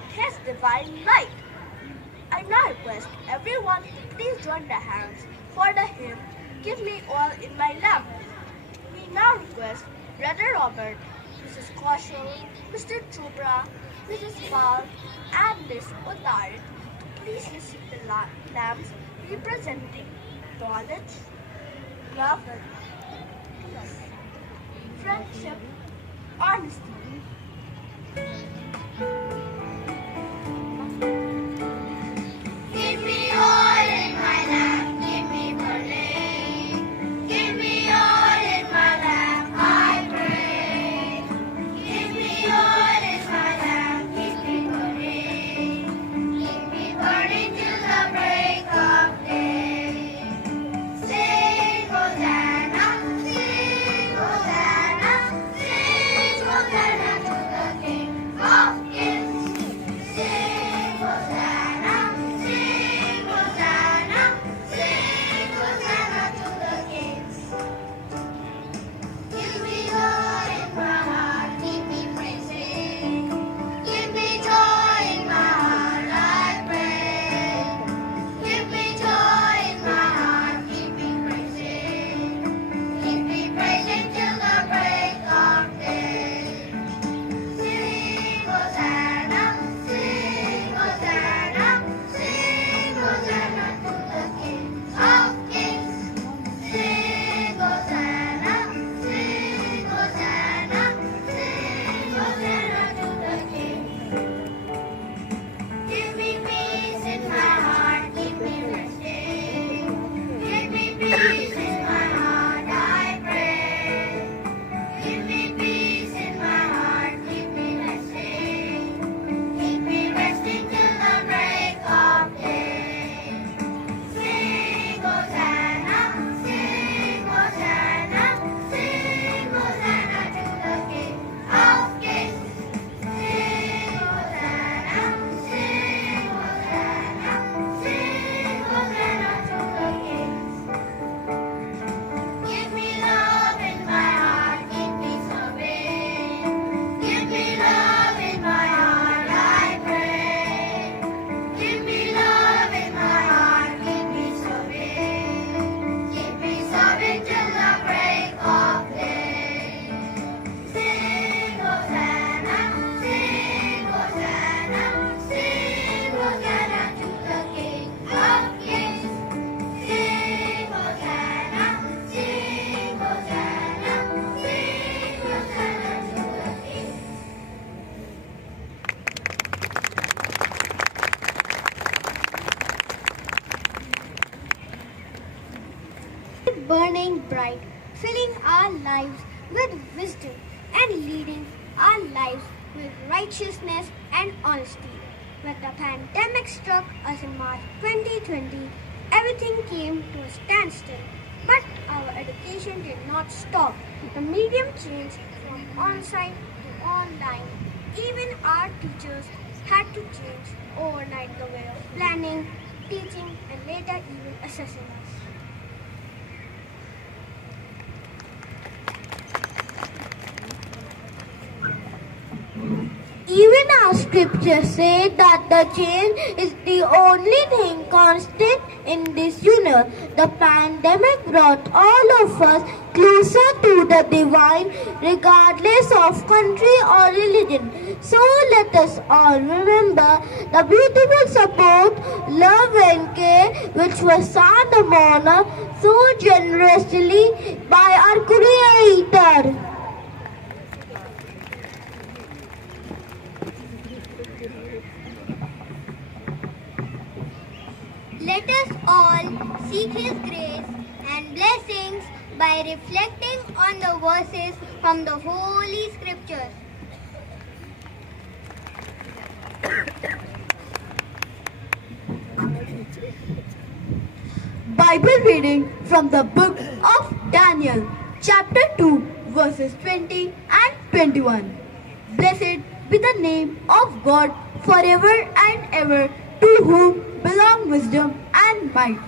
with His divine light. I now request everyone to please join their hands for the hymn, Give Me All in My Lamp. We now request Brother Robert, Mrs. Kaushal, Mr. Chopra, Mrs. Pal, and Miss Uttar to please receive the lamps representing knowledge, love, peace, friendship, honesty. Give me all in my lamp, give me burning. Give me all in my lamp, I pray. Give me all in my lamp, keep me burning. Keep me burning till the break of day. Sing Hosanna, sing Hosanna, sing Hosanna to the King of Kings. Sing Hosanna, sing Hosanna, sing Hosanna to the kings. Give me joy in my heart, keep me praising. Give me joy in my heart, I pray. Give me joy in my heart, keep me praising. Keep me praising till the break of day. Sing Hosanna, sing Hosanna, sing Hosanna to the King of Kings. Sing Hosanna, sing Hosanna, sing Hosanna to the King. Give me peace in my heart, keep me resting. Give me peace in my heart, I pray. Give me peace in my heart, keep me resting. Keep me resting till the break of day. Sing Hosanna, sing Hosanna, sing Hosanna to the King of Kings. Sing Hosanna, sing Hosanna, sing Hosanna to the kings. Give me love in my heart, keep me serving. Give me love in my heart, I pray. Give me love in my heart, keep me serving. Keep me serving till the break of day. Sing Hosanna, sing Hosanna, sing Hosanna to the King of Kings. Sing Hosanna, sing Hosanna, sing Hosanna to the King. Burning bright, filling our lives with wisdom and leading our lives with righteousness and honesty. When the pandemic struck us in March 2020, everything came to a standstill. But our education did not stop. The medium changed from on-site to online. Even our teachers had to change overnight the way of planning, teaching, and later even assessing us. Even our scriptures say that the change is the only thing constant in this universe. The pandemic brought all of us closer to the divine, regardless of country or religion. So let us all remember the beautiful support, love and care which was shown upon us so generously by our Creator. Let us all seek His grace and blessings by reflecting on the verses from the Holy Scriptures. Bible reading from the book of Daniel, chapter 2, verses 20 and 21. Blessed be the name of God forever and ever, to whom belong wisdom and might.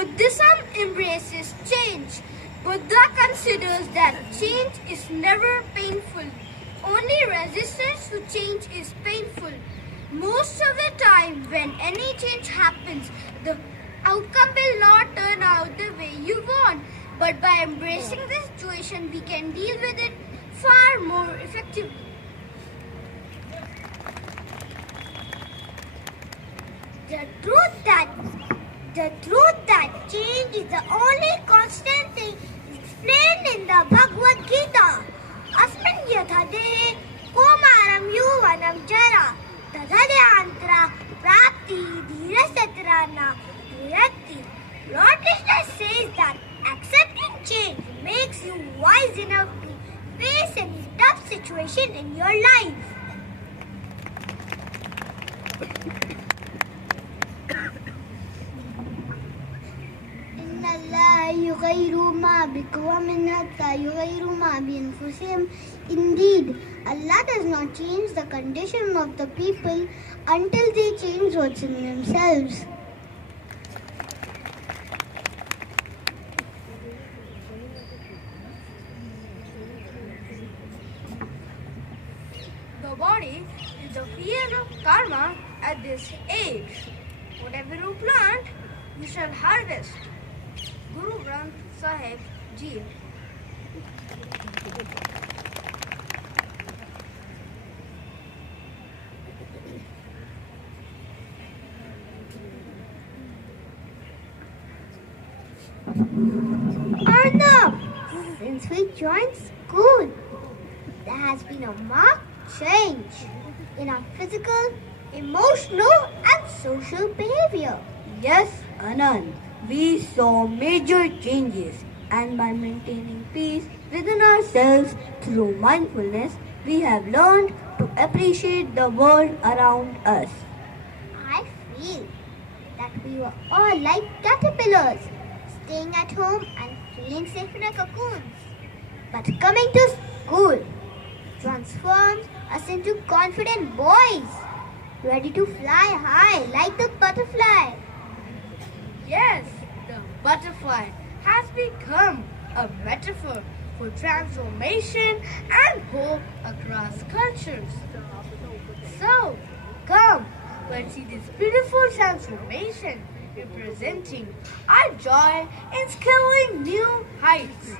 Buddhism embraces change. Buddha considers that change is never painful. Only resistance to change is painful. Most of the time, when any change happens, the outcome will not turn out the way you want. But by embracing the situation, we can deal with it far more effectively. The truth that change is the only constant thing explained in the Bhagavad Gita. Asmin yatha dehe komaram yuvanam jara tadadyantra prapti dhirasatrana viratti. Lord Krishna says that accepting change makes you wise enough to face any tough situation in your life. Indeed, Allah does not change the condition of the people until they change what's in themselves. The body is the field of karma at this age. Whatever you plant, you shall harvest. Guru Granth Sahib Ji. Arnab, since we joined school, there has been a marked change in our physical, emotional, and social behavior. Yes, Anand, we saw major changes, and by maintaining peace within ourselves through mindfulness, we have learned to appreciate the world around us. I feel that we were all like caterpillars, staying at home and feeling safe in our cocoons. But coming to school transforms us into confident boys, ready to fly high like the butterfly. Yes, the butterfly has become a metaphor for transformation and hope across cultures. So, come, let's see this beautiful transformation representing our joy in scaling new heights.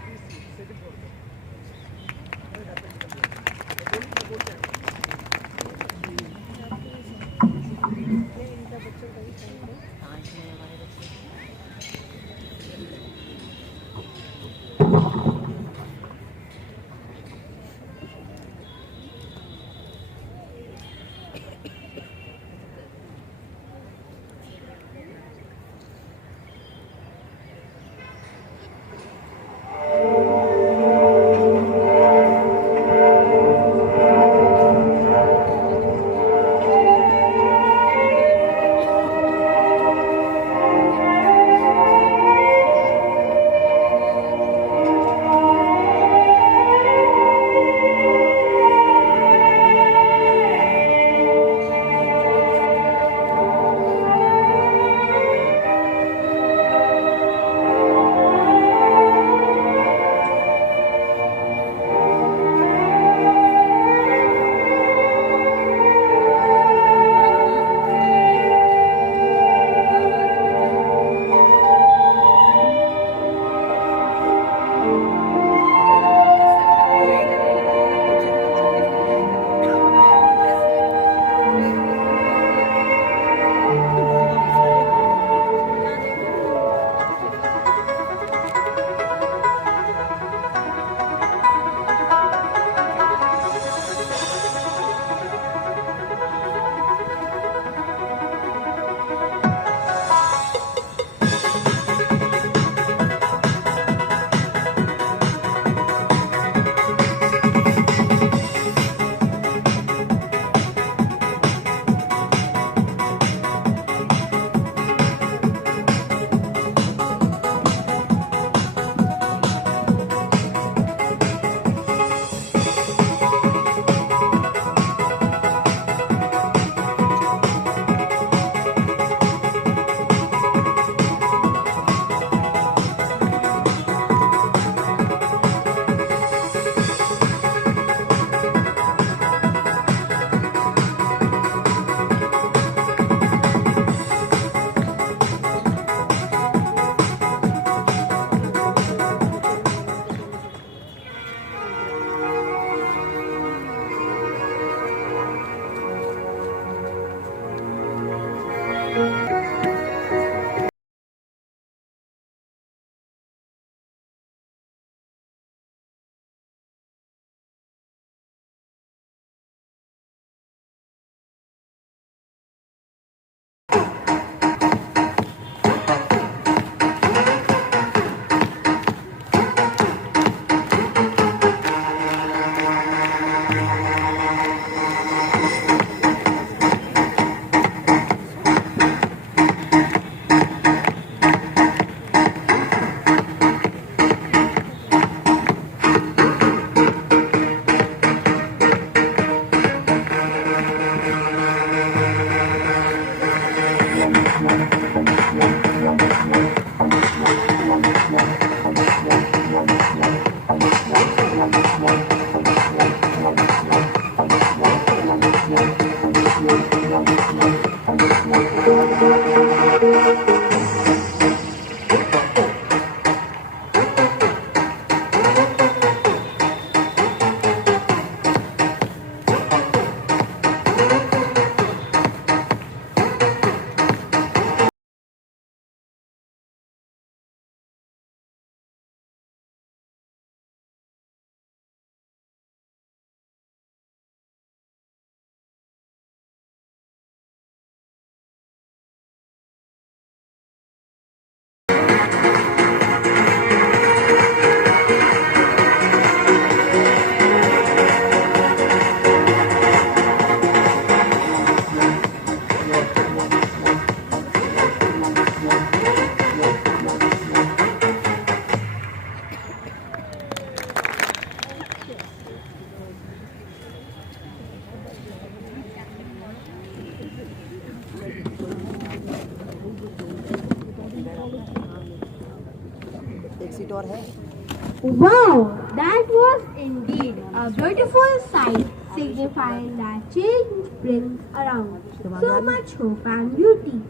Wow, that was indeed a beautiful sight, signifying that change brings around so much hope and beauty.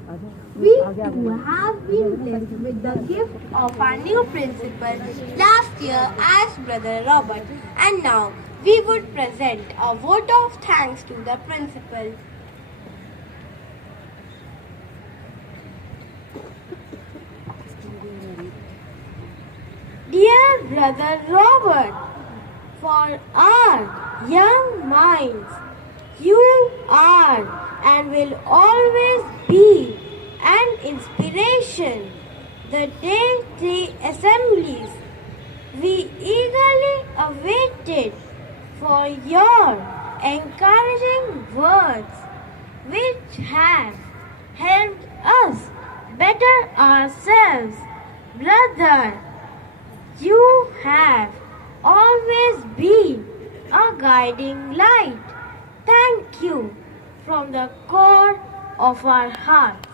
We too have been blessed with the gift of our new principal last year as Brother Robert, and now we would present a vote of thanks to the principal. Dear Brother Robert, for our young minds, you are and will always be an inspiration. The day 3 assemblies, we eagerly awaited for your encouraging words, which have helped us better ourselves. Brother, you have always been a guiding light. Thank you from the core of our hearts.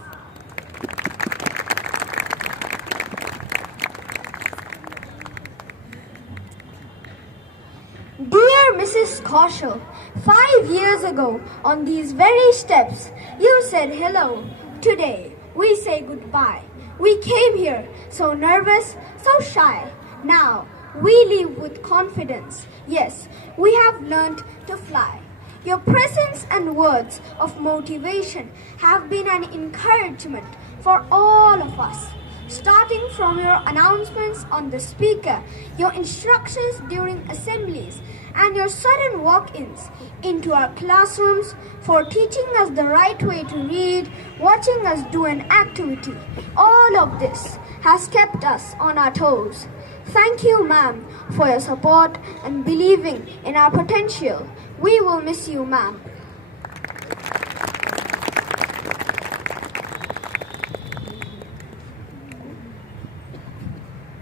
Dear Mrs. Kaushal, 5 years ago, on these very steps, you said hello. Today, we say goodbye. We came here so nervous, so shy. Now, we live with confidence. Yes, we have learned to fly. Your presence and words of motivation have been an encouragement for all of us. Starting from your announcements on the speaker, your instructions during assemblies, and your sudden walk-ins into our classrooms for teaching us the right way to read, watching us do an activity. All of this has kept us on our toes. Thank you, ma'am, for your support and believing in our potential. We will miss you, ma'am.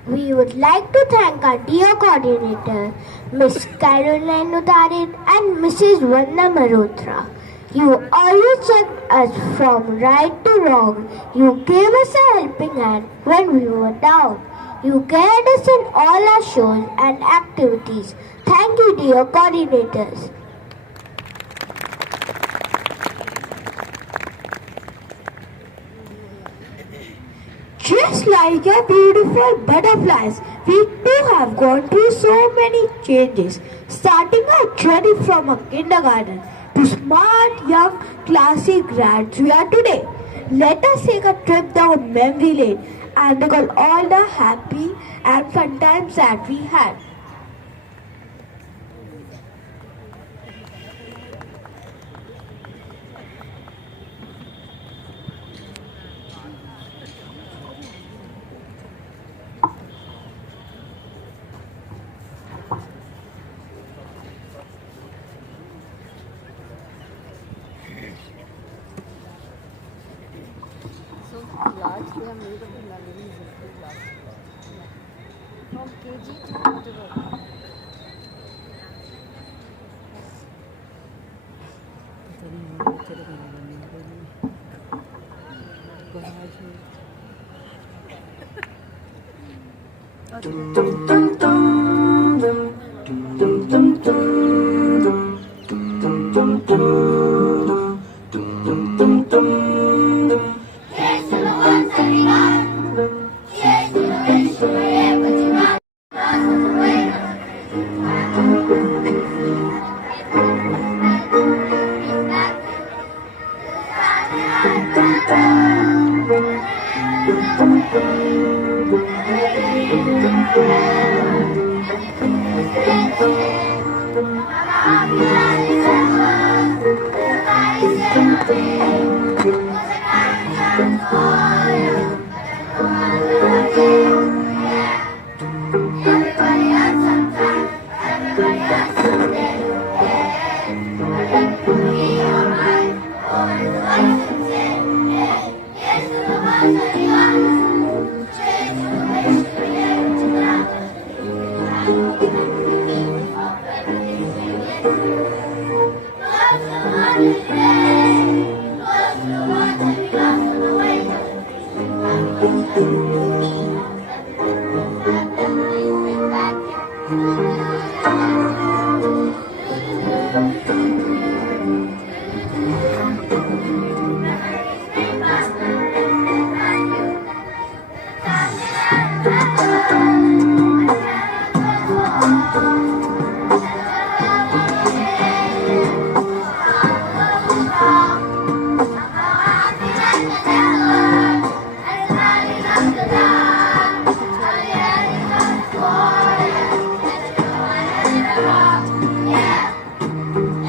We would like to thank our dear coordinator, Miss Caroline Udarit and Mrs. Vanda Marotra. You always checked us from right to wrong. You gave us a helping hand when we were down. You guided us in all our shows and activities. Thank you, dear coordinators. Just like your beautiful butterflies, we too have gone through so many changes, starting our journey from a kindergarten to smart, young, classy grads we are today. Let us take a trip down memory lane and recall all the happy and fun times that we had. Large, they are made of the laminating glass. From kg to meter. Here's to the ones that we got. Here's to the wish you were here, but you're not. Lost on the way. Everybody has some time, everybody has some day. Be alright, always like to say, here's to the ones that you got. Cheers to the wish you were here, but you're not. Love to the ones that you love to the ones that we lost on the way.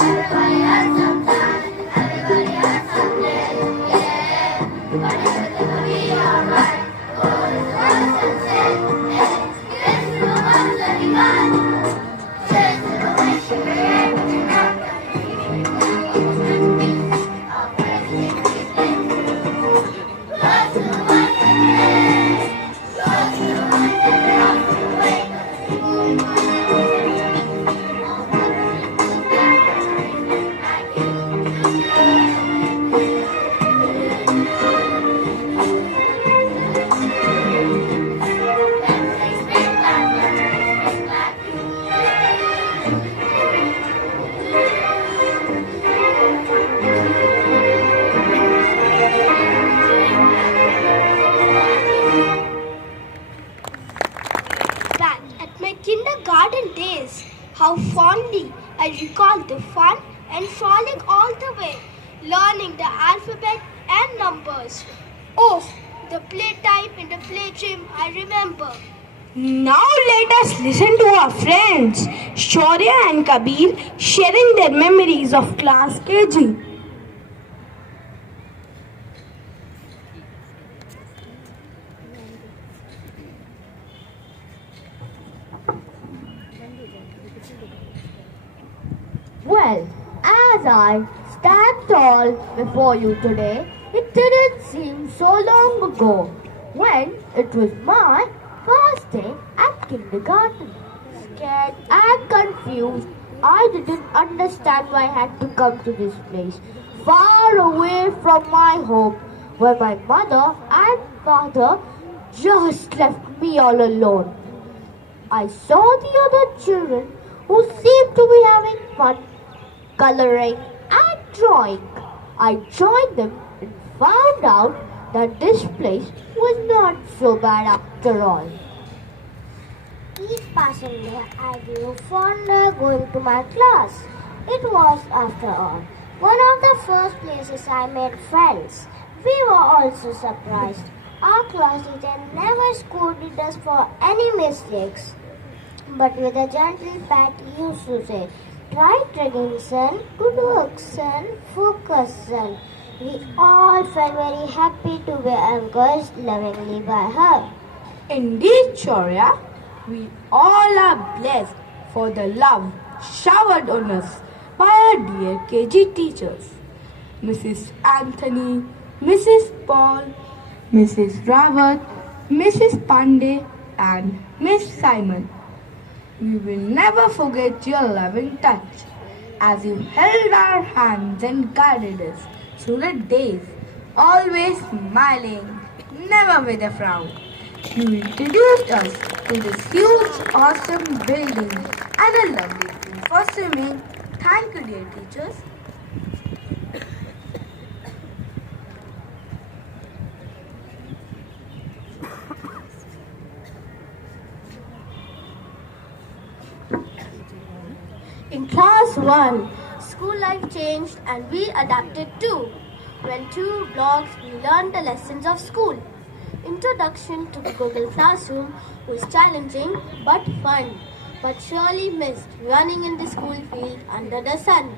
Everybody has some time, everybody has some day, yeah. But everything will be alright. Oh, it's the ones that say, here's to the ones that we got. Cheers to the wish you were here, but you're not. Love to the ones that we had, love to the ones that we lost on the way. Back at my kindergarten days, how fondly I recall the fun and frolic all the way, learning the alphabet and numbers. Oh, the playtime in the playtime I remember. Now let us listen to our friends Shaurya and Kabir sharing their memories of class KG. Well, as I stand tall before you today, it didn't seem so long ago when it was my first day at kindergarten. Scared and confused, I didn't understand why I had to come to this place, far away from my home, where my mother and father just left me all alone. I saw the other children who seemed to be having fun coloring and drawing. I joined them and found out that this place was not so bad after all. Each passing day, I grew fonder going to my class. It was, after all, one of the first places I made friends. We were also surprised. Our class teacher never scolded us for any mistakes, but with a gentle pat he used to say, "Try again, son. Good work, son. Focus, son." We all felt very happy to be encouraged lovingly by her. Indeed, Shaurya, we all are blessed for the love showered on us by our dear KG teachers. Mrs. Anthony, Mrs. Paul, Mrs. Rawat, Mrs. Pandey, and Miss Simon. We will never forget your loving touch as you held our hands and guided us through the days, always smiling, never with a frown. You introduced us to this huge, awesome building and a lovely pool for swimming. Thank you, dear teachers. In class 1, school life changed and we adapted too. When 2 blocks, we learned the lessons of school. Introduction to Google Classroom was challenging but fun, but surely missed running in the school field under the sun.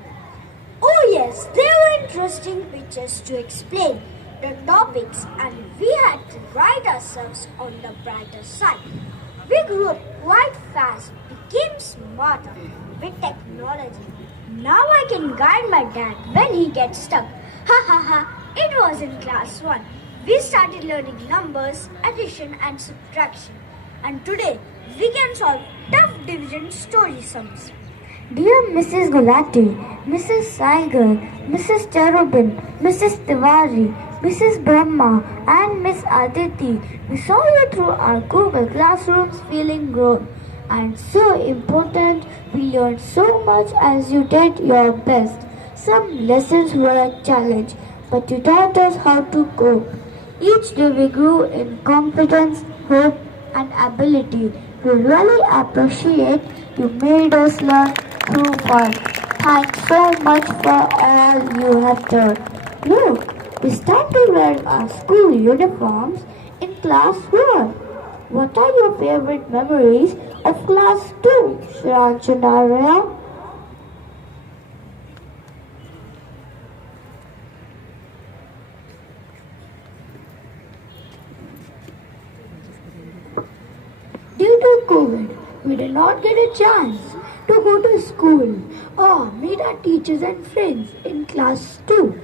Oh yes, there were interesting pictures to explain the topics and we had to guide ourselves on the brighter side. We grew up quite fast, became smarter with technology. Now I can guide my dad when he gets stuck. Ha ha ha, it was in class 1. We started learning numbers, addition and subtraction. And today, we can solve tough division story sums. Dear Mrs. Gulati, Mrs. Saigal, Mrs. Cherubin, Mrs. Tiwari, Mrs. Brahma, and Miss Aditi, we saw you through our Google Classrooms feeling grown and so important. We learned so much as you did your best. Some lessons were a challenge, but you taught us how to cope. Each day we grew in confidence, hope, and ability. We really appreciate you made us learn through fun. Thanks so much for all you have done. Look, we started wearing our school uniforms in class 1. What are your favorite memories of class 2, Shranchanaria? Due to COVID, we did not get a chance to go to school or meet our teachers and friends in class 2.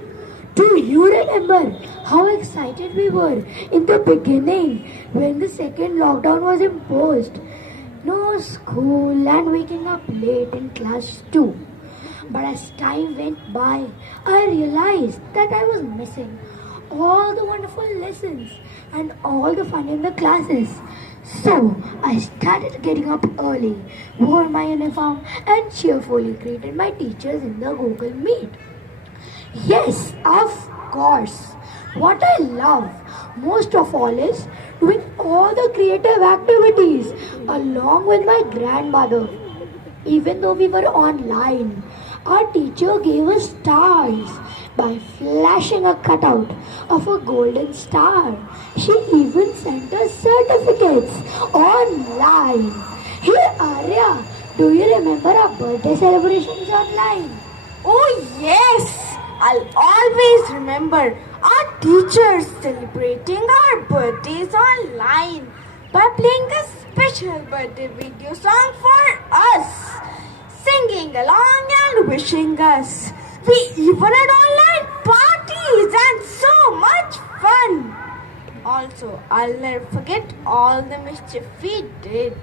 Do you remember how excited we were in the beginning when the second lockdown was imposed? No school and waking up late in class 2. But as time went by, I realized that I was missing all the wonderful lessons and all the fun in the classes. So I started getting up early, wore my uniform, and cheerfully greeted my teachers in the Google Meet. Yes, of course. What I love most of all is doing all the creative activities along with my grandmother. Even though we were online, our teacher gave us stars by flashing a cutout of a golden star. She even sent us certificates online. Hey Arya, do you remember our birthday celebrations online? Oh yes! I'll always remember our teachers celebrating our birthdays online by playing a special birthday video song for us, singing along and wishing us. We even had online parties and so much fun. Also, I'll never forget all the mischief we did.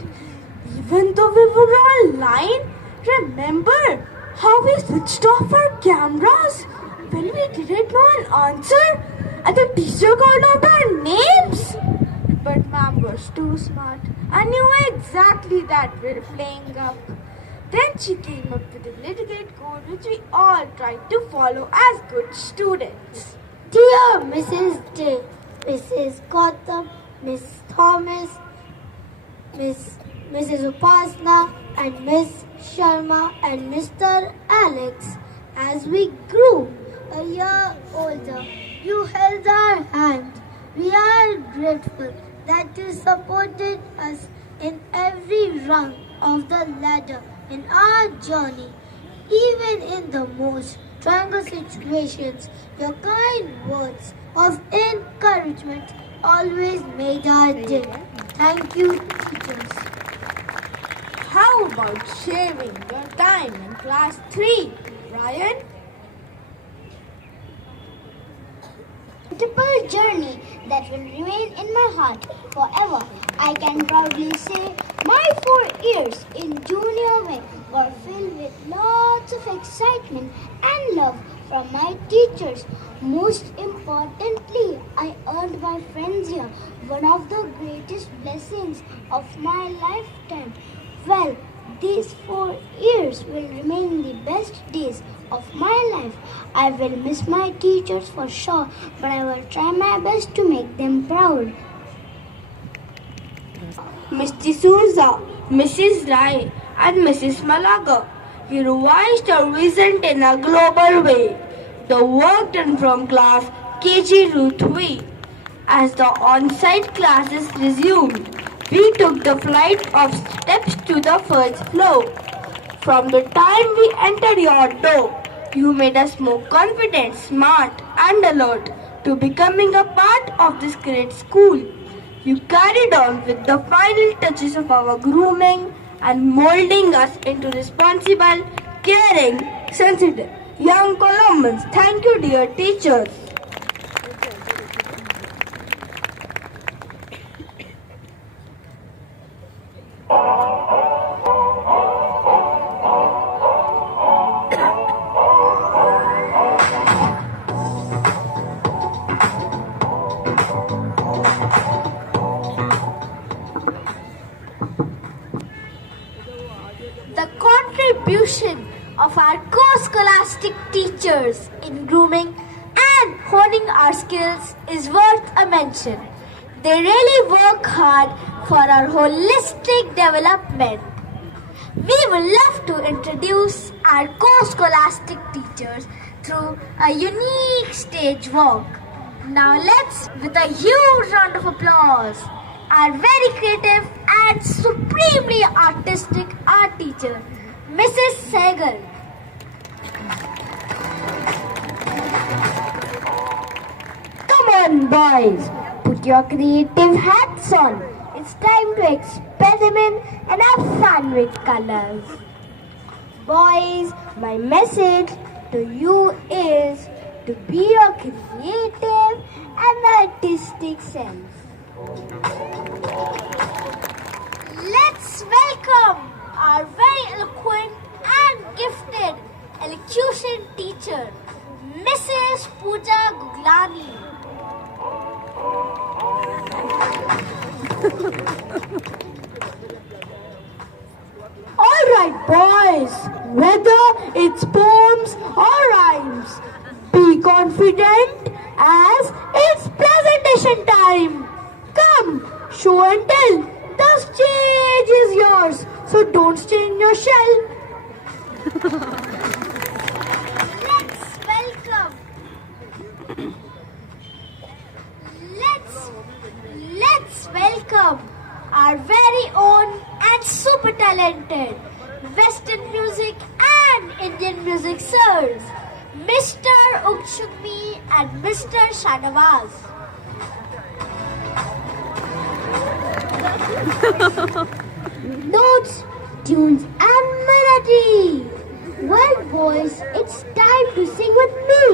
Even though we were online, remember how we switched off our cameras when we didn't know an answer and the teacher called out our names? But ma'am was too smart and knew exactly that we were playing up. Then she came up with a little gate code which we all tried to follow as good students. Dear Mrs. Day, Mrs. Gautam, Miss Thomas, Mrs. Upasna, and Miss Sharma and Mr. Alex, as we grew a year older, you held our hand. We are grateful that you supported us in every rung of the ladder in our journey. Even in the most trying situations, your kind words of encouragement always made our day. Thank you, teachers. How about sharing your time in class 3, Ryan? Multiple journey that will remain in my heart forever. I can proudly say my 4 years in junior wing were filled with lots of excitement and love from my teachers. Most importantly, I earned my friends here, one of the greatest blessings of my lifetime. Well, these 4 years will remain the best days of my life. I will miss my teachers for sure, but I will try my best to make them proud. Mr. Souza, Mrs. Rai, and Mrs. Malaga, you revised our vision in a global way. The work done from class KG to 3. As the on-site classes resumed, we took the flight of steps to the first floor. From the time we entered your door, you made us more confident, smart, and alert to becoming a part of this great school. You carried on with the final touches of our grooming and molding us into responsible, caring, sensitive young Columbans. Thank you, dear teachers. The contribution of our co-scholastic teachers in grooming and honing our skills is worth a mention. They really work hard for our holistic development. We would love to introduce our co-scholastic teachers through a unique stage walk. Now let's, with a huge round of applause, our very creative and supremely artistic art teacher, Mrs. Sehgal. Come on, boys, put your creative hats on. It's time to experiment and have fun with colors. Boys, my message to you is to be your creative and artistic self. Let's welcome our very eloquent and gifted elocution teacher, Mrs. Pooja Guglani. Alright, boys, whether it's poems or rhymes, be confident as it's presentation time. Come, show and tell. The stage is yours, so don't stay in your shell. Let's welcome. Let's welcome our very own and super talented Western music and Indian music sirs, Mr. Ukshukmi and Mr. Shanawaz. Notes, tunes, and melody. Well, boys, it's time to sing with me.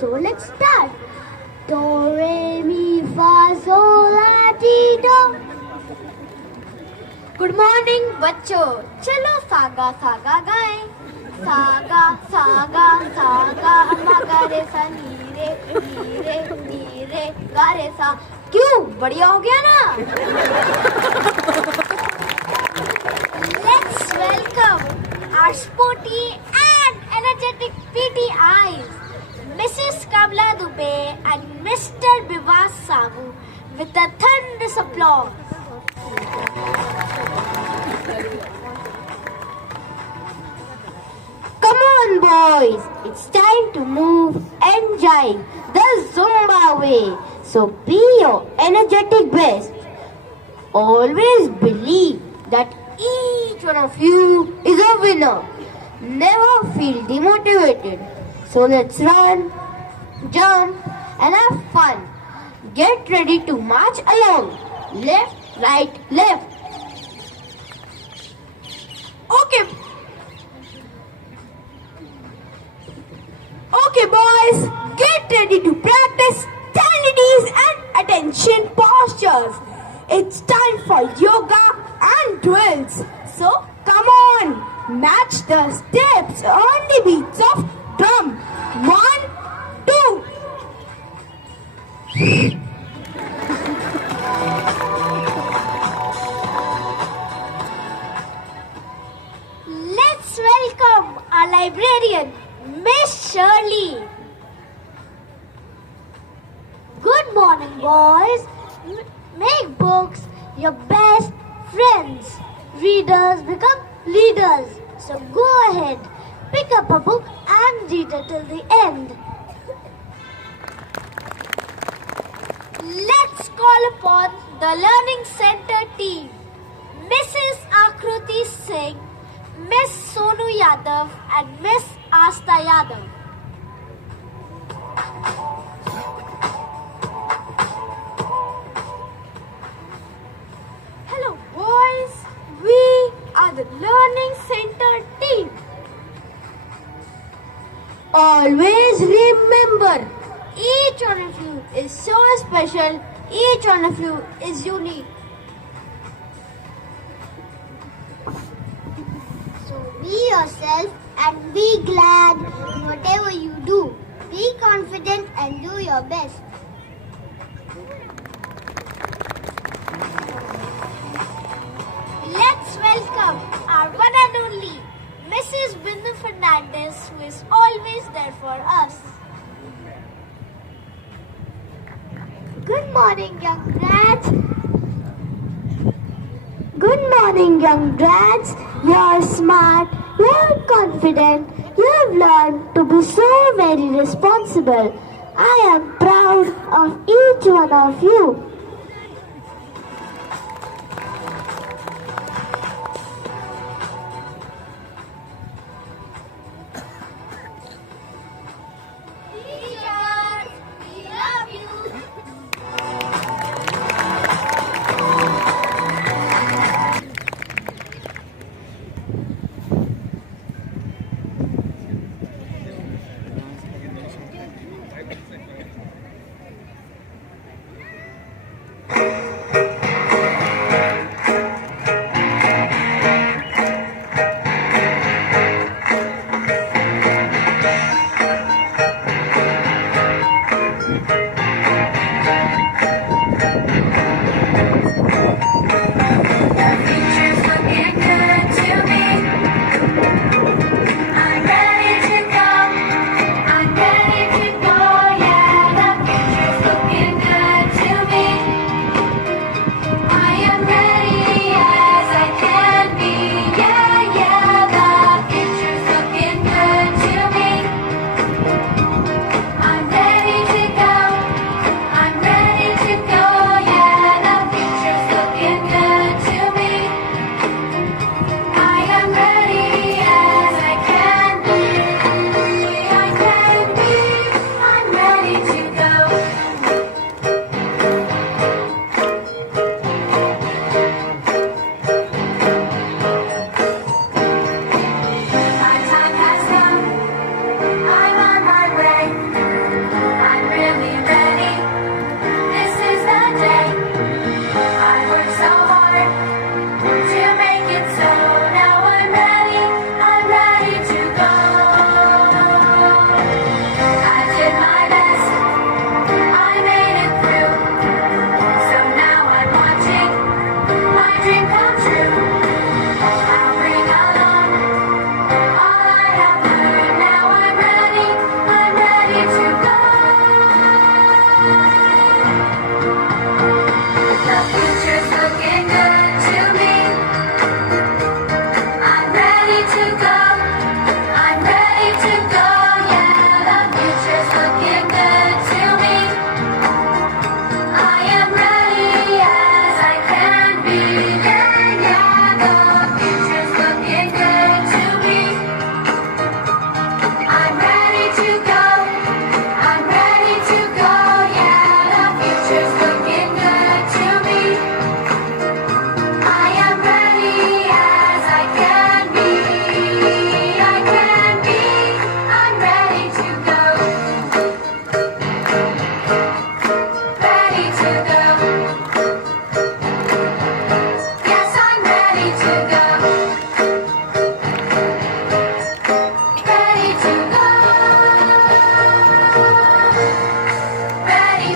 So let's start. Do, re, mi, fa, sol, la, ti, do. Good morning, बच्चों. चलो saga saga गाएं. Saga saga saga अम्मा गा रे सा नी रे गा रे सा. क्यों? बढ़िया हो गया ना? Let's welcome our sporty and energetic PTIs, Mrs. Kamla Dubey and Mr. Bivas Sagu, with a thunderous applause. Come on, boys. It's time to move and jive the Zumba way. So be your energetic best. Always believe that each one of you is a winner. Never feel demotivated. So let's run, jump, and have fun. Get ready to march along. Left, right, left. Okay, boys, get ready to practice stellities and attention postures. It's time for yoga and drills. So come on, match the steps on the beats of drum. 1, Let's welcome our librarian, Miss Shirley. Good morning, boys. Make books your best friends. Readers become leaders. So go ahead, pick up a book and read it till the end. Let's call upon the Learning Center team. Mrs. Akruti Singh, Miss Sonu Yadav and Miss Asta Yadav. Hello boys, we are the Learning Center team. Always remember, each one of you is so special, each one of you is unique. So be yourself and be glad in whatever you do. Be confident and do your best. Let's welcome our one and only Mrs. Bindu Fernandez, who is always there for us. Good morning, young grads. Good morning, young grads. You're smart, you're confident, you have learned to be so very responsible. I am proud of each one of you. Teachers, we love you.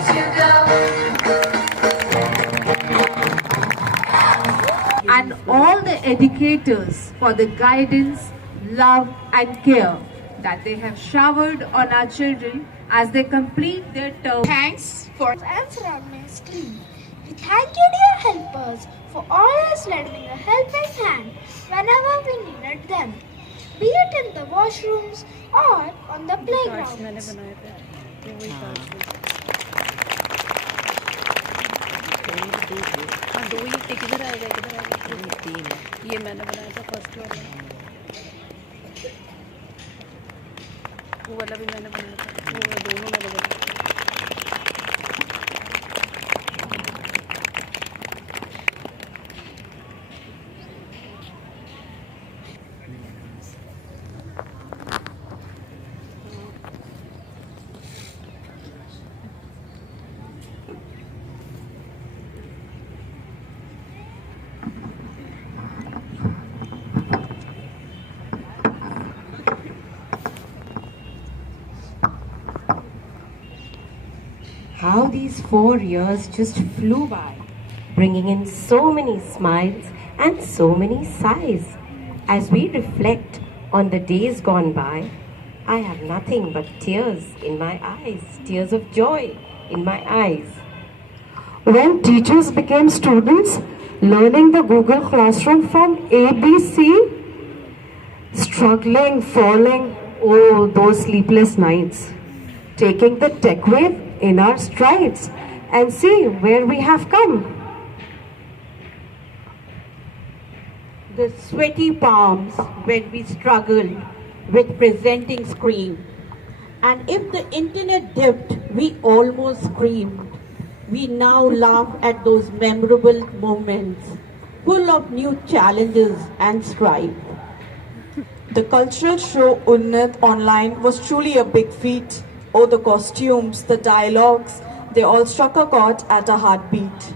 to go. all the educators for the guidance, love and care that they have showered on our children as they complete their term. Thanks for And surroundings clean. We thank you, dear helpers, for always lending a helping hand whenever we needed them, be it in the washrooms or on the cards मैंने playgrounds. बनाए थे, तो वही cards हाँ, दो ही, एक इधर आएगा, एक इधर आएगा, तीन है। ये मैंने बनाया था फर्स्ट वाला, वो वाला भी मैंने बनाया था, वो वाला दोनों मैंने बनाया। How these 4 years just flew by, bringing in so many smiles and so many sighs. As we reflect on the days gone by, I have nothing but tears in my eyes, tears of joy in my eyes. When teachers became students, learning the Google Classroom from ABC, struggling, falling, oh, those sleepless nights, taking the tech wave in our strides and see where we have come. The sweaty palms when we struggled with presenting screen. And if the internet dipped, we almost screamed. We now laugh at those memorable moments, full of new challenges and strife. The cultural show Unnat online was truly a big feat. Oh, the costumes, the dialogues, they all struck a chord at a heartbeat.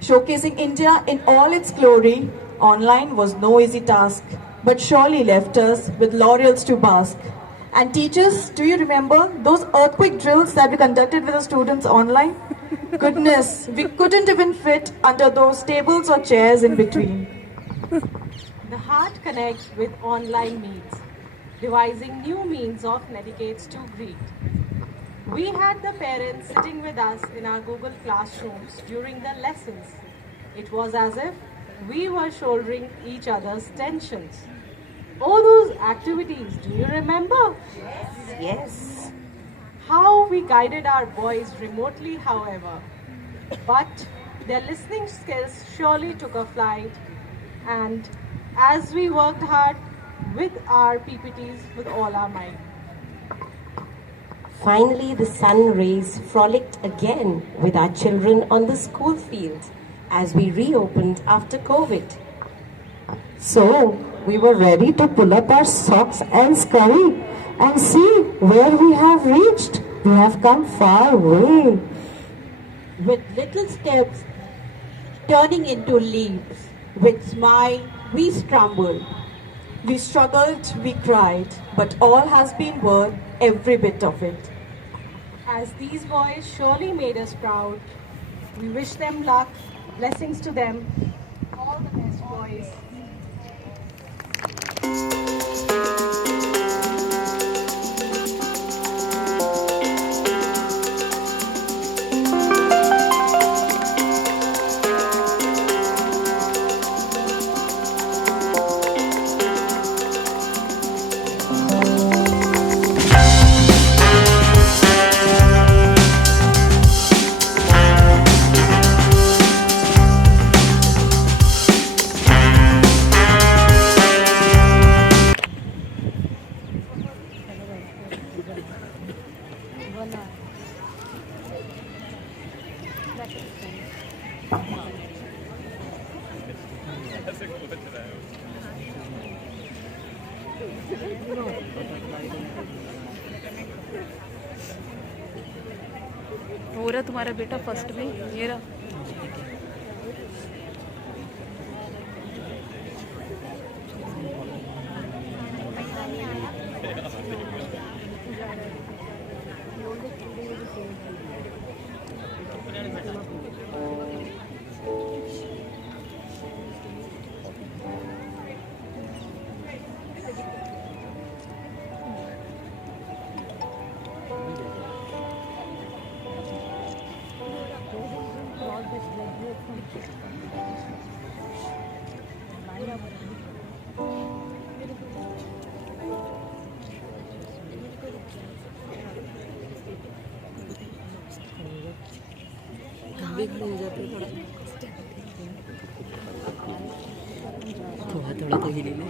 Showcasing India in all its glory, online was no easy task, but surely left us with laurels to bask. And teachers, do you remember those earthquake drills that we conducted with the students online? Goodness, we couldn't even fit under those tables or chairs in between. The heart connects with online meets, devising new means of medicates to greet. We had the parents sitting with us in our Google Classrooms during the lessons. It was as if we were shouldering each other's tensions. Oh, those activities, do you remember? Yes. How we guided our boys remotely, however. But their listening skills surely took a flight, and as we worked hard with our PPTs with all our might. Finally, the sun rays frolicked again with our children on the school fields as we reopened after COVID. So, we were ready to pull up our socks and scurry and see where we have reached. We have come far way. With little steps turning into leaps, with smile we stumbled. We struggled, we cried, but all has been worth every bit of it. As these boys surely made us proud, we wish them luck, blessings to them, all the best boys. हो रहा तुम्हारा बेटा first में, ये रहा। थोड़ा तो हिली ले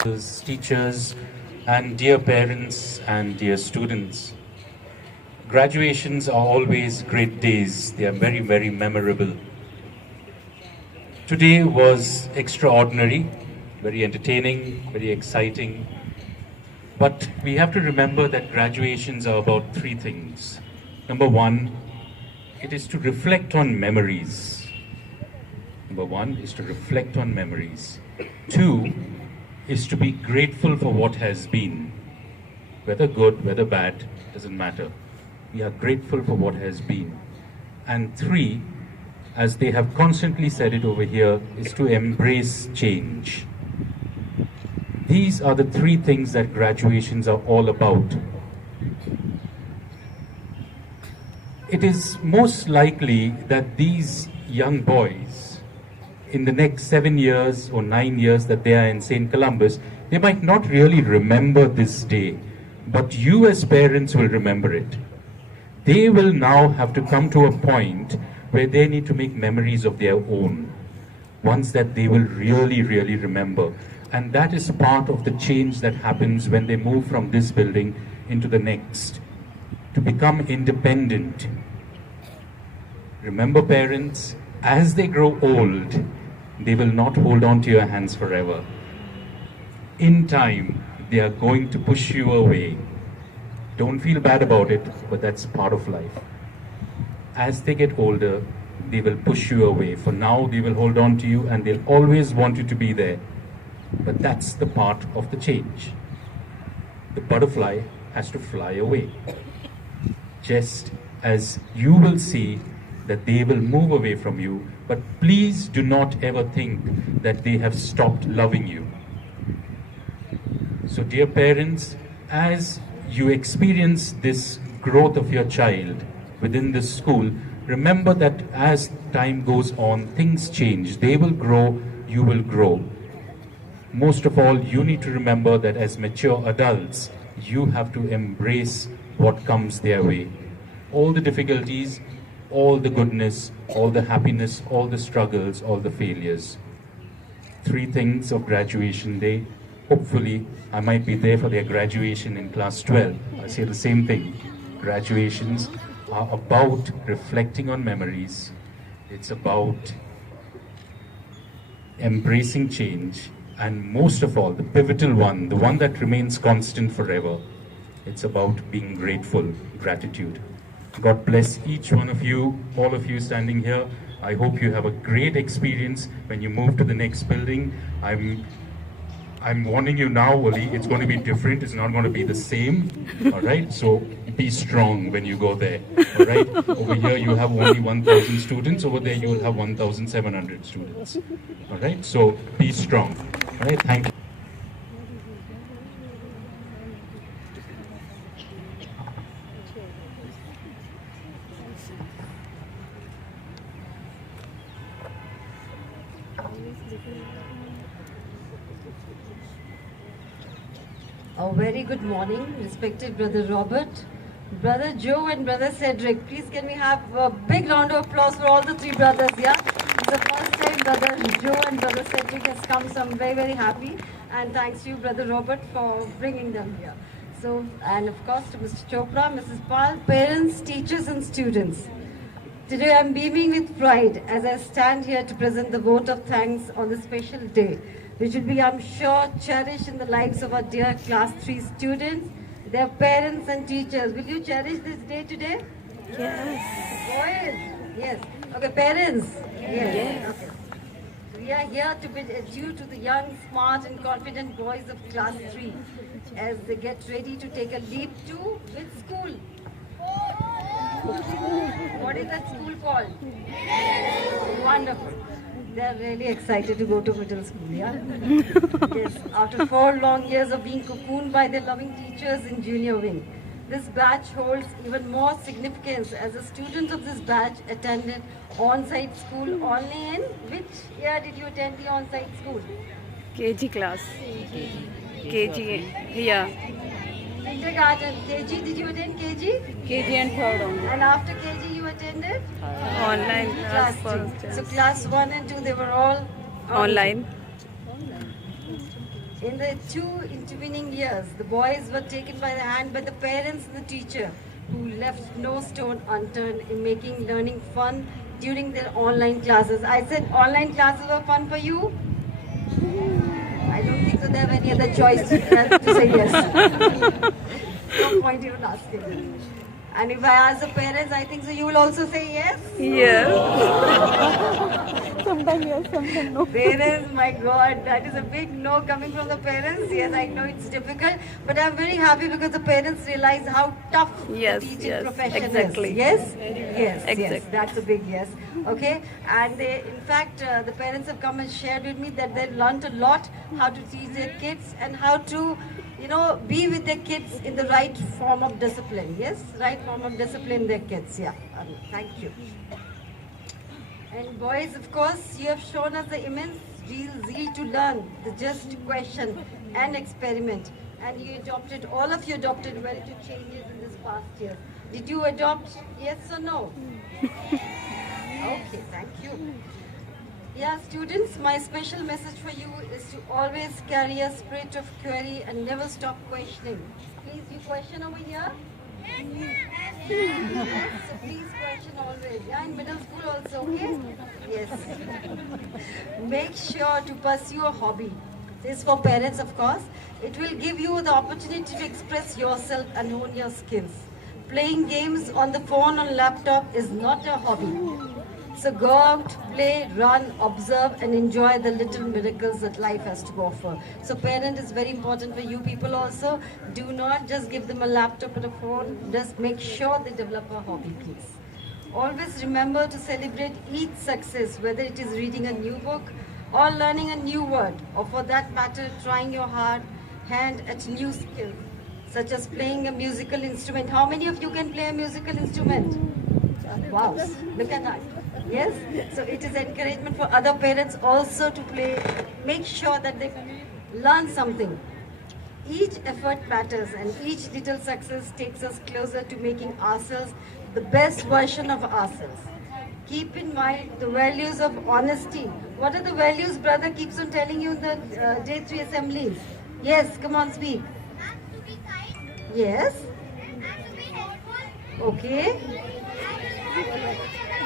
teachers, and dear parents and dear students. Graduations are always great days. They are very, very memorable. Today was extraordinary, very entertaining, very exciting. But we have to remember that graduations are about three things. Number one, it is to reflect on memories. Number one is to reflect on memories. Two is to be grateful for what has been. Whether good, whether bad, doesn't matter. We are grateful for what has been. And three, as they have constantly said it over here, is to embrace change. These are the three things that graduations are all about. It is most likely that these young boys, in the next 7 years or 9 years that they are in St. Columbus, they might not really remember this day, but you as parents will remember it. They will now have to come to a point where they need to make memories of their own, ones that they will really, really remember. And that is part of the change that happens when they move from this building into the next, to become independent. Remember, parents, as they grow old, they will not hold on to your hands forever. In time, they are going to push you away. Don't feel bad about it, but that's part of life. As they get older, they will push you away. For now, they will hold on to you and they'll always want you to be there. But that's the part of the change. The butterfly has to fly away. Just as you will see that they will move away from you, but please do not ever think that they have stopped loving you. So dear parents, as you experience this growth of your child within this school, remember that as time goes on, things change. They will grow, you will grow. Most of all, you need to remember that as mature adults, you have to embrace what comes their way. All the difficulties, all the goodness, all the happiness, all the struggles, all the failures. Three things of graduation day. Hopefully, I might be there for their graduation in class 12. I say the same thing. Graduations are about reflecting on memories. It's about embracing change. And most of all, the pivotal one, the one that remains constant forever, it's about being grateful, gratitude. God bless each one of you, all of you standing here. I hope you have a great experience when you move to the next building. I'm warning you now, Wally, it's going to be different. It's not going to be the same. All right? So be strong when you go there. All right? Over here you have only 1,000 students. Over there you will have 1,700 students. All right? So be strong. All right? Thank you. A very good morning, respected Brother Robert, Brother Joe and Brother Cedric. Please can we have a big round of applause for all the three brothers, yeah? It's the first time Brother Joe and Brother Cedric has come, so I'm very, very happy. And thanks to you, Brother Robert, for bringing them here. So, and of course to Mr. Chopra, Mrs. Pal, parents, teachers and students. Today I'm beaming with pride as I stand here to present the vote of thanks on this special day, which will be, I'm sure, cherished in the lives of our dear Class 3 students, their parents and teachers. Will you cherish this day today? Yes. Boys? Yes. Okay, parents? Yes. Okay. We are here to bid adieu to the young, smart and confident boys of Class 3 as they get ready to take a leap to which school? What is that school called? Wonderful. They are really excited to go to middle school, yeah? Yes, after 4 long years of being cocooned by their loving teachers in junior wing, this batch holds even more significance as a student of this batch attended on-site school only in which year did you attend the on-site school? KG class. KG, yeah. Kindergarten. KG, did you attend KG? KG and third only. And after KG you attended? Online Class first. 2. So class 1 and 2 they were all Online. In the 2 intervening years, the boys were taken by the hand by the parents and the teacher, who left no stone unturned in making learning fun during their online classes. I said online classes were fun for you? I don't think so they have any other choice to say yes. No point even asking. And if I ask the parents, I think so you will also say yes? Yes. Sometimes yes, sometimes no. Parents, my God, that is a big no coming from the parents. Yes, I know it's difficult, but I'm very happy because the parents realize how tough Yes, the teaching yes, profession exactly. is. Yes? Yes, Exactly. yes, that's a big yes. Okay, and they, in fact, the parents have come and shared with me that they've learned a lot how to teach their kids and how to, you know, be with their kids in the right form of discipline. Yes, right form of discipline their kids. Yeah, thank you. And boys, of course, you have shown us the immense zeal to learn, the just question and experiment. And you adopted, all of you adopted very few changes in this past year. Did you adopt yes or no? Okay, thank you. Yeah, students, my special message for you is to always carry a spirit of query and never stop questioning. Please, you question over here? Yes, so please question always. Yeah, in middle school also, okay? Yes. Make sure to pursue a hobby. This is for parents, of course. It will give you the opportunity to express yourself and hone your skills. Playing games on the phone or laptop is not a hobby. So go out, play, run, observe and enjoy the little miracles that life has to offer. So parent is very important for you people also. Do not just give them a laptop or a phone. Just make sure they develop a hobby, please. Always remember to celebrate each success, whether it is reading a new book or learning a new word, or for that matter, trying your hand at new skills, such as playing a musical instrument. How many of you can play a musical instrument? Wow, look at that. Yes, so it is encouragement for other parents also to play. Make sure that they learn something. Each effort matters and each little success takes us closer to making ourselves the best version of ourselves. Keep in mind the values of honesty. What are the values brother keeps on telling you in the day 3 assemblies? Yes, come on, speak. Yes. Okay.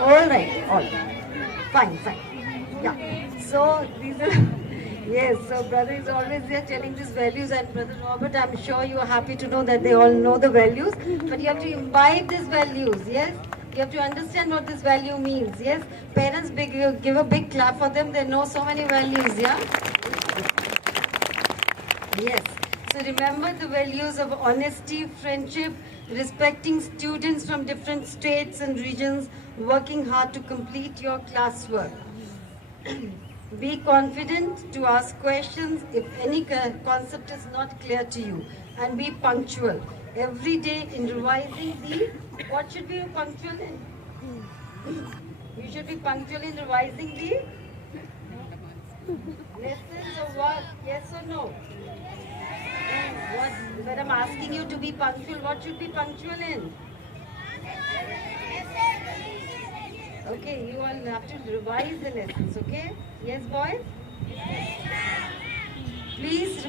All right. Fine. Yeah. So these are, yes, so brother is always there telling these values, and brother Robert, I'm sure you are happy to know that they all know the values, but you have to imbibe these values, yes? You have to understand what this value means, yes? Parents, give a big clap for them, they know so many values, yeah? Yes. So remember the values of honesty, friendship, respecting students from different states and regions, working hard to complete your classwork. Be confident to ask questions if any concept is not clear to you, and be punctual. Every day in revising what should be punctual in? You should be punctual in revising the lessons or what? Yes or no? When I'm asking you to be punctual, what should be punctual in? Okay, you all have to revise the lessons, okay? Yes, boys? Please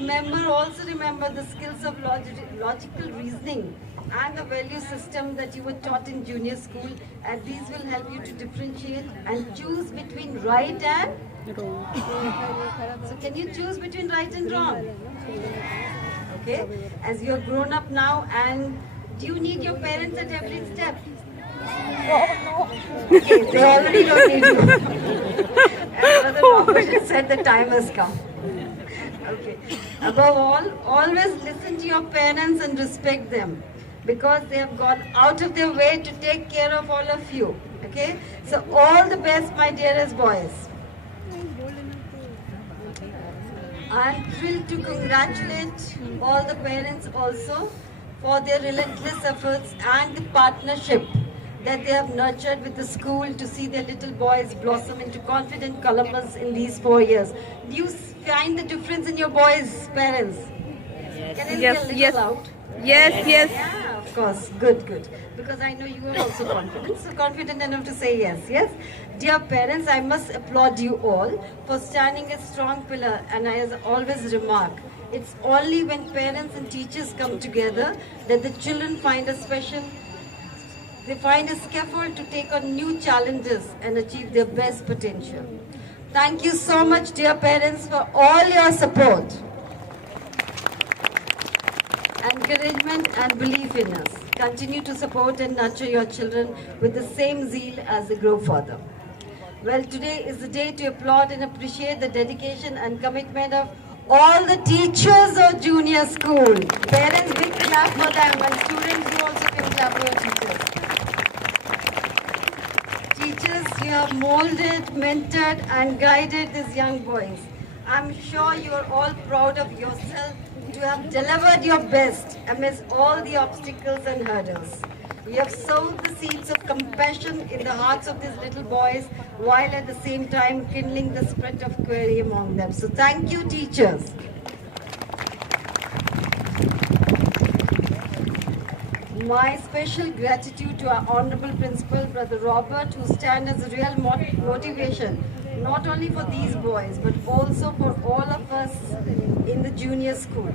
also remember the skills of logical reasoning and the value system that you were taught in junior school, and these will help you to differentiate and choose between right and wrong. So can you choose between right and wrong? Okay, as you are grown up now, and do you need your parents at every step? Oh no. Okay, they already don't need you. As Brother Robert said, the time has come. Okay. Above all, always listen to your parents and respect them, because they have gone out of their way to take care of all of you. Okay? So all the best, my dearest boys. I'm thrilled to congratulate all the parents also for their relentless efforts and the partnership that they have nurtured with the school to see their little boys blossom into confident Columbans in these 4 years. Do you find the difference in your boys' parents? Can I Yes, be a yes. little loud? Yes. Yeah, of course. Good. Because I know you are also confident. So confident enough to say yes. Dear parents, I must applaud you all for standing a strong pillar, and I always remark, It's only when parents and teachers come together that the children find they find a scaffold to take on new challenges and achieve their best potential. Thank you so much, dear parents, for all your support, encouragement and belief in us. Continue to support and nurture your children with the same zeal as they grow further. Well, today is the day to applaud and appreciate the dedication and commitment of all the teachers of junior school. Parents, big clap for them, and students, you also can clap for your teachers. Teachers, you have molded, mentored and guided these young boys. I'm sure you are all proud of yourself to have delivered your best amidst all the obstacles and hurdles. You have sowed the seeds of compassion in the hearts of these little boys while at the same time kindling the spirit of query among them. So thank you, teachers. My special gratitude to our Honorable Principal, Brother Robert, who stands as a real motivation, not only for these boys, but also for all of us in the junior school.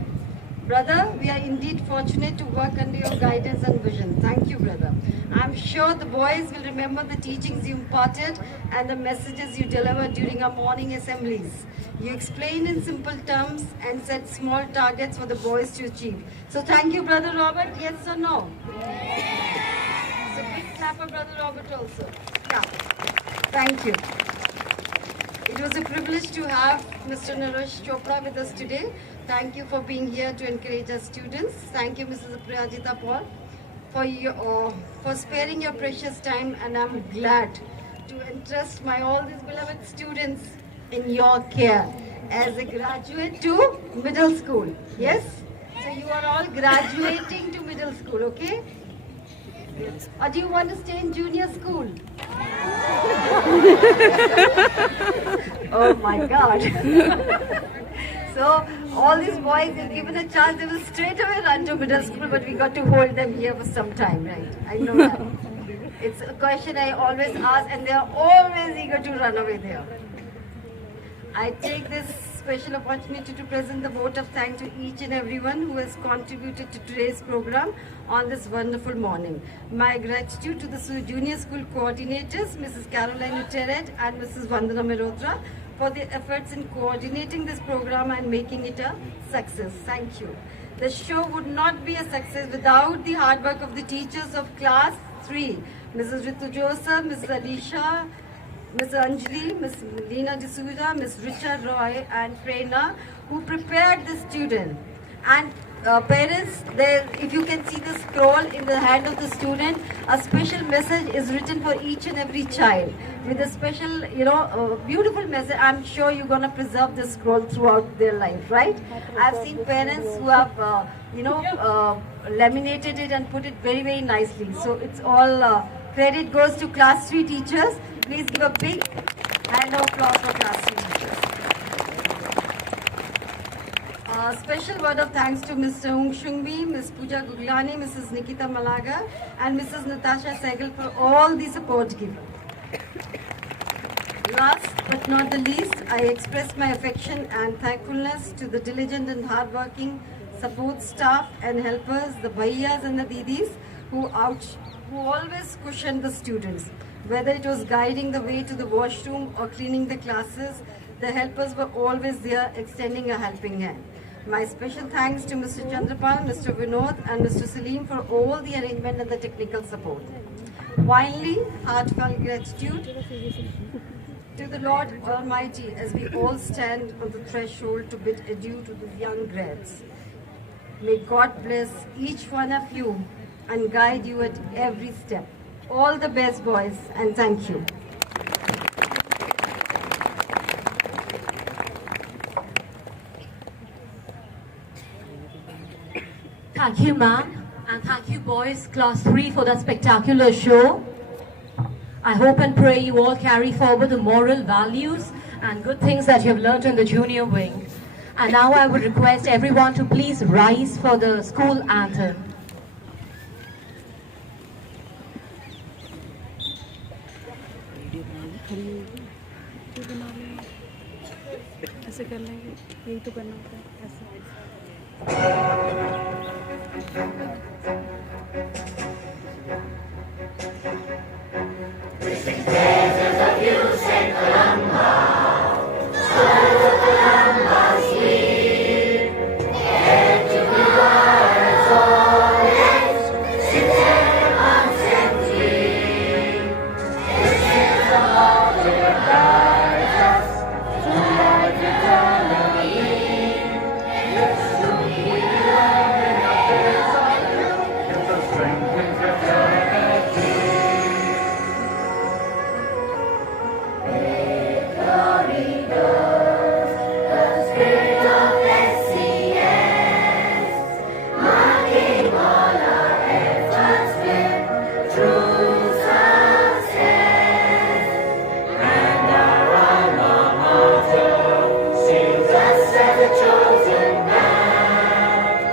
Brother, we are indeed fortunate to work under your guidance and vision. Thank you, brother. I'm sure the boys will remember the teachings you imparted and the messages you delivered during our morning assemblies. You explained in simple terms and set small targets for the boys to achieve. So thank you, Brother Robert. Yes or no? Yes. So big clap for Brother Robert also. Yeah. Thank you. It was a privilege to have Mr. Naresh Chopra with us today. Thank you for being here to encourage our students. Thank you, Mrs. Prajita Paul, for sparing your precious time, and I'm glad to entrust all these beloved students in your care as a graduate to middle school. Yes? So you are all graduating to middle school, okay? Or do you want to stay in junior school? Oh my God. So all these boys, if given a chance, they will straight away run to middle school, but we got to hold them here for some time, right? I know that. It's a question I always ask, and they are always eager to run away there. I take this special opportunity to present the vote of thanks to each and everyone who has contributed to today's program on this wonderful morning. My gratitude to the junior school coordinators, Mrs. Caroline Uteret and Mrs. Vandana Mehrotra, for their efforts in coordinating this program and making it a success. Thank you. The show would not be a success without the hard work of the teachers of class 3, Mrs. Ritu Joseph, Mrs. Alisha, Ms. Anjali, Ms. Leena D'Souza, Ms. Richard Roy and Prerna, who prepared the student. And parents, if you can see the scroll in the hand of the student, a special message is written for each and every child with a special, beautiful message. I'm sure you're going to preserve the scroll throughout their life, right? I've seen parents who have, laminated it and put it very, very nicely. So it's all credit goes to class 3 teachers. Please give a big hand of applause for class 3 teachers. Special word of thanks to Mr. Ung Shungbi, Ms. Pooja Guglani, Mrs. Nikita Malaga and Mrs. Natasha Sehgal for all the support given. Last but not the least, I express my affection and thankfulness to the diligent and hardworking support staff and helpers, the bhaiyas and the didis who always cushioned the students. Whether it was guiding the way to the washroom or cleaning the classes, the helpers were always there extending a helping hand. My special thanks to Mr. Chandrapal, Mr. Vinod and Mr. Salim for all the arrangement and the technical support. Finally, heartfelt gratitude to the Lord Almighty as we all stand on the threshold to bid adieu to the young grads. May God bless each one of you and guide you at every step. All the best, boys, and thank you. Thank you, ma'am, and thank you, boys, class 3, for that spectacular show. I hope and pray you all carry forward the moral values and good things that you have learned in the junior wing. And now I would request everyone to please rise for the school anthem. ऐसे ऐसे कर लेंगे, यही तो करना होता है ऐसे. Praises of you, St Columba, sons of Columba sweet, heir to the world's oldest, sincere constantly. This is the altar that guides us to life eternally. Yes, to be loved in the face of you, gives us strength in fraternity. Victory goes, the spirit of SCS, marking all our efforts with true success. And our alma mater sees us as a chosen band.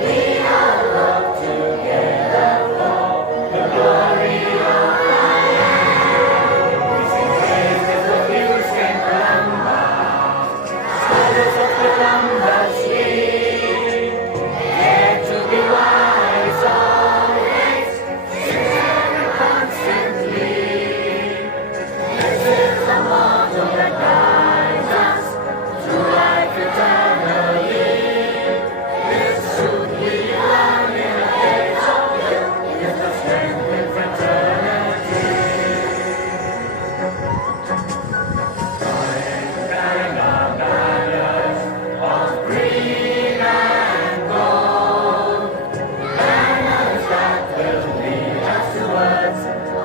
We all work together for the glory of our land. We sing praises of you, St Columba, scholars of Columba sweet, dare to be wise always, sincere constantly. This is the motto that guides us to life eternally. This truth we learn in the face of you, gives us strength in fraternity. Carrying our banners of green and gold, banners that will lead us towards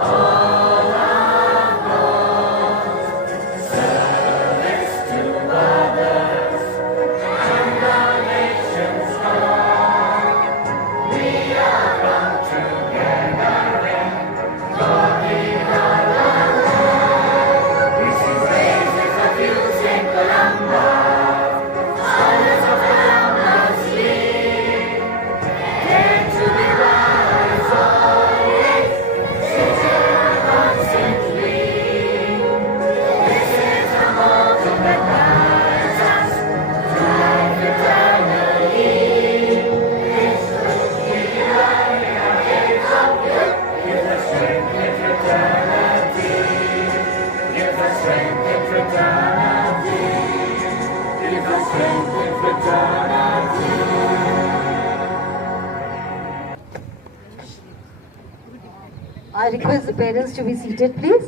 all our goals. Service to others and the nation's call. We are bound together in glory all alone. We sing praises of you, St Columba, scholars of Columba sweet, dare to be wise always, sincere constantly. This is the motto that guides us to life eternally. This truth we learn in our days of youth, gives us strength in fraternity. Gives us strength in fraternity. Gives us strength in fraternity. I request the parents to be seated, please.